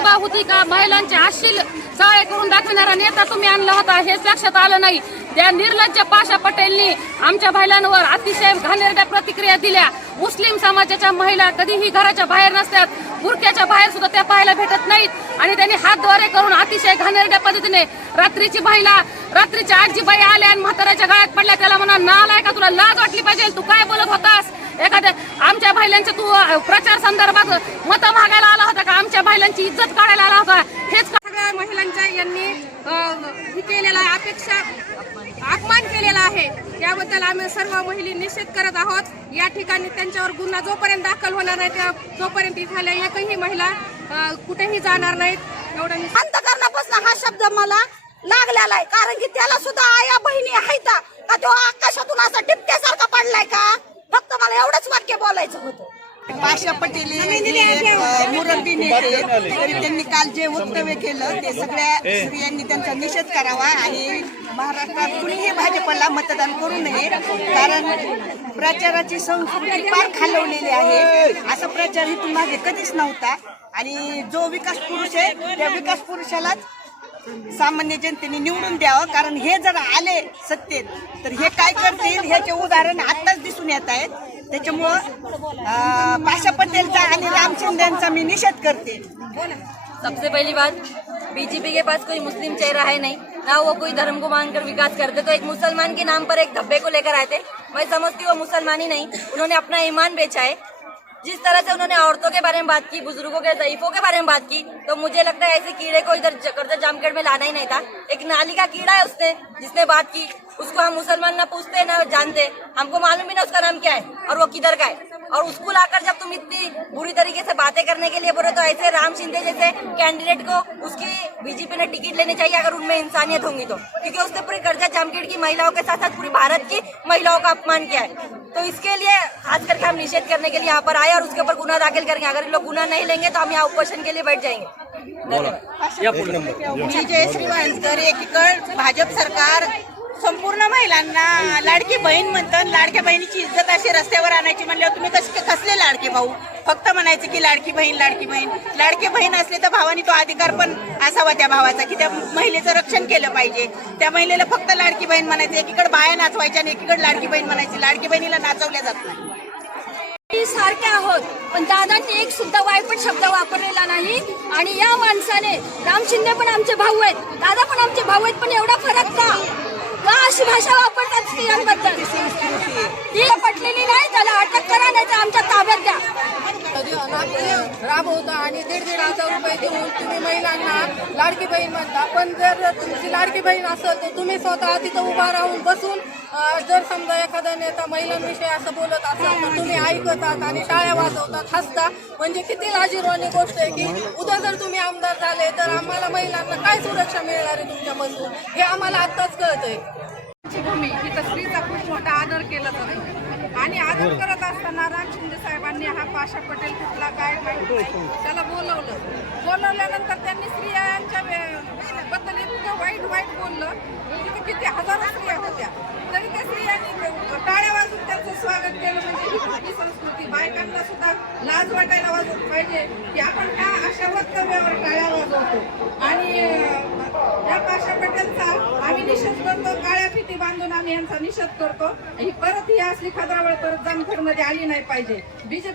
बाबा होती का? महिलांचे आशील चाळे करून दाखविणारा नेता तुम्ही आणला होता हेच लक्षात आलं नाही. त्या निर्लज्ज पाशा पटेलनी आमच्या महिलांवर अतिशय घाणेरड्या प्रतिक्रिया दिल्या. मुस्लिम समाजाच्या महिला कधीही घराच्या बाहेर नसतात. बुरक्याच्या बाहेर सुद्धा त्या पाहायला भेटत नाहीत. आणि त्यांनी हातद्वारे करून अतिशय घाणेरड्या पद्धतीने रात्रीची महिला रात्रीच्या आजीबाई आल्या आणि म्हाताऱ्याच्या गळ्यात पडल्या. त्याला म्हणा नालाय का तुला? लाज वाटली पाहिजे? तू काय बोलत होतास? एखाद्या आमच्या महिलांच्या तू प्रचार संदर्भात मतं मागायला आला होता का आमच्या महिलांची इज्जत काढायला आला होता हेच का- सगळ्या महिलांच्या यांनी अ, हे केलेला अपेक्षा अपमान केलेला याबद्दल त्याबद्दल आम्ही सर्व महिली निषेध करत आहोत. या ठिकाणी त्यांच्यावर गुन्हा जोपर्यंत दाखल होणार नाही त्या जोपर्यंत इथल्या एकही महिला कुठेही जाणार नाहीत. एवढं मी अंतकरणापासून हा शब्द मला लागलेला आहे. कारण की त्याला सुद्धा आया बहिणी आहेत का तो आकाशातून असा टिपक्यासारखा पडलाय का? फक्त मला एवढंच वाक्य बोलायचं होतं. पाशा पटेल मुरब्बी नेते तरी त्यांनी काल जे वक्तव्य केलं ते सगळ्या स्त्रियांनी त्यांचा निषेध करावा आणि महाराष्ट्रात कुणीही भाजपला मतदान करू नये कारण प्रचाराची संस्कृती फार खालवलेली आहे. असा प्रचार इथून मागे कधीच नव्हता. आणि जो विकास पुरुष आहे त्या विकास पुरुषालाच सामान्य जनतेने निवडून द्यावं कारण हे जर आले सत्तेत तर हे काय करतील ह्याचे उदाहरण आत्ताच दिसून येत आहेत. त्याच्यामुळं पाशा पटेलचा आणि राम शिंदेचा मी निषेध करते. सबसे पहली बात बीजेपी के पास कोई मुस्लिम चेहरा है नहीं। ना वो कोई धर्म को मानकर विकास करते। तो एक मुसलमान के नाम पर एक धब्बे को लेकर आए थे। मैं समझती हूँ वो मुसलमान ही नहीं। उन्होंने अपना ईमान बेचा है। जिस तरह से उन्होंने औरतों के बारे में बात की, बुज़ुर्गों के, ज़यीफों के बारे में बात की तो मुझे लगता है ऐसे कीड़े को इधर जकरदर जामखेड़ में लाना ही नहीं था। एक नाली का कीड़ा है उसने, जिसने बात की, उसको हम मुसलमान ना पूछते, ना जानते। हमको मालूम भी ना उसका नाम क्या है और वो किधर का है। और उसको लाकर जब तुम इतनी बुरी तरीके से बातें करने के लिए बोले तो ऐसे राम शिंदे जैसे कैंडिडेट को उसकी बीजेपी ने टिकट लेनी चाहिए अगर उनमें इंसानियत होंगी तो। क्योंकि उसने पूरी कर्जा जामखेड़ की महिलाओं के साथ साथ पूरी भारत की महिलाओं का अपमान किया है। तो इसके लिए खास करके हम निषेध करने के लिए यहाँ पर आए और उसके ऊपर गुना दाखिल करेंगे अगर ये लोग गुना नहीं लेंगे तो हम यहाँ उपोषण के लिए बैठ जाएंगे धन्यवाद मी जयश्री एकीकड भाजप सरकार संपूर्ण त्यांना लाडकी बहीण म्हणतात. लाडक्या बहिणीची इज्जत अशी रस्त्यावर आणायची म्हणल्यावर तुम्ही कसे कसले लाडके भाऊ? फक्त म्हणायचे की लाडकी बहीण लाडकी बहीण. लाडकी बहीण असले तर भावानी तो अधिकार पण असावा त्या भावाचा की त्या महिलेचं रक्षण केलं पाहिजे. त्या महिलेला फक्त लाडकी बहीण म्हणायचं एकीकडे बाया नाचवायच्या आणि एकीकडे लाडकी बहीण म्हणायची. लाडकी बहिणीला नाचवल्या जात नाही. सारखे आहोत पण दादांनी एक सुद्धा वायपट शब्द वापरलेला नाही. आणि या माणसाने राम शिंदे पण आमचे भाऊ आहेत. दादा पण आमचे भाऊ आहेत पण एवढा फरक का? का अशी भाषा वापरतात स्त्रियांबद्दल. ती पटलेली नाही त्याला अटक करा नाही आमच्या ताब्यात द्या. राबवता आणि दीड दीड हजार रुपये देऊन तुम्ही महिलांना लाडकी बहीण म्हणता. पण जर तुमची लाडकी बहीण असेल तर तुम्ही स्वतः तिथं उभा राहून बसून जर समजा एखादा नेता महिलांविषयी असं बोलत असाल तर तुम्ही ऐकतात आणि टाळ्या वाजवतात हसता. म्हणजे किती लाजीरवाणी गोष्ट आहे की उद्या जर तुम्ही आमदार झाले तर आम्हाला महिलांना काय सुरक्षा मिळणार आहे तुमच्यापासून? हे आम्हाला आत्ताच कळत आहे तिथं स्त्रीचा खूप मोठा आदर केला जातो. आणि आदर करत असताना राम शिंदे साहेबांनी हा पाशा पटेल कुठला काय नाही. त्याला बोलवलं. बोलवल्यानंतर त्यांनी स्त्रियांच्या बद्दल इतकं वाईट वाईट बोललं तिथे किती हजारो स्त्रिया होत्या. तरी त्या स्त्रियांनी टाळ्या वाजून त्यांचं स्वागत केलं म्हणजे ही कुठली संस्कृती? बायकांना सुद्धा लाज वाटायला वाजत पाहिजे की आपण ह्या अशा वक्तव्यावर टाळ्या वाजवतो? आणि अं, या पाशा पटेलचा आम्ही निषेध करतो. काळ्या फिती बांधून आम्ही यांचा निषेध करतो. ही परत ही असली खदरावळ परत जामखेडमध्ये आली नाही पाहिजे. बीजेपी